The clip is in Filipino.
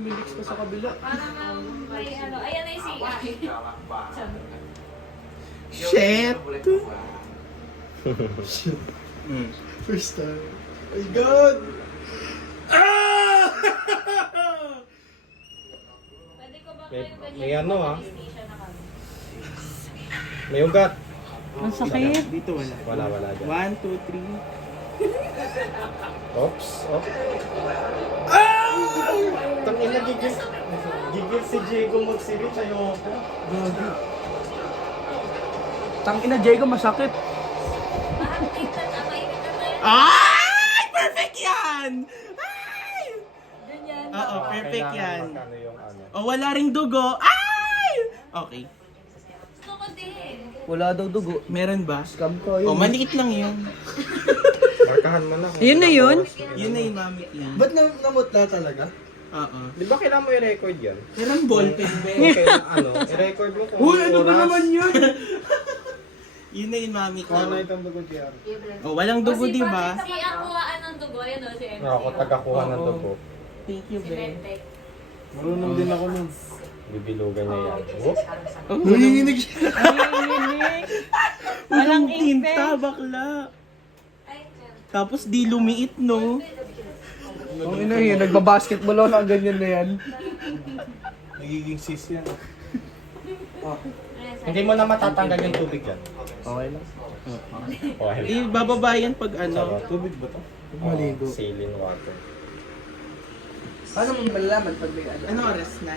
lumilix pa sa kabila. Parang may ano, ayan na yung CR. Shit! First time. Oh my God! Ah! Pwede ko ba May- kayo ganyan? may ano, ah. Station na kami. May ugat. Ang sakit. Dito wala. Wala dyan. 1, 2, 3. Oops. Oh. Tangina gigil. Gigil si Diego magsilip sa'yo. Gabi. Tangina, Diego, masakit. Mainit na tayo. Ay! Perfect yan! Ay! Ganyan. Oo, perfect yan. Magkano yung ano. O, wala ring dugo. Ay! Okay. Gusto ko din. Wala daw dugo. Meron ba? Scam ko O, maliit lang yun. Markahan mo na. kung Yun na ilang yun? oras yun. Yun na yung mamit yan. Ba't namutla talaga? Oo. Di ba kailangan mo i-record yan? Meron ballpen, be. Okay, ano, i-record mo kung Uy, ano ba oras. naman yun? Yun na yung mamit Kung ano yan. itong dugo diyan. O, walang dugo, di ba? Si ang kuhaan ng dugo, yan o, si MC. Ako, tagakuha ng Oo. dugo. Thank you, Si be. Bente. Marunong din ako nun. Bibilugan niya yan. Oh, Oh, Nanginginig siya. Walang tinta, ink, bakla. Ay, tiyan. Tapos di lumiit, no? Ang ina yun, nagbabasketball ako na ganyan na yan. Nagiging sis yan. Ayan, sa- hindi mo na matatanggal yung tubig yan. Okay lang. Okay. Di bababa yan pag ano. Tubig ba to? Maligo. Saline water. Paano mo malalaman pag may ano? Ano oras na?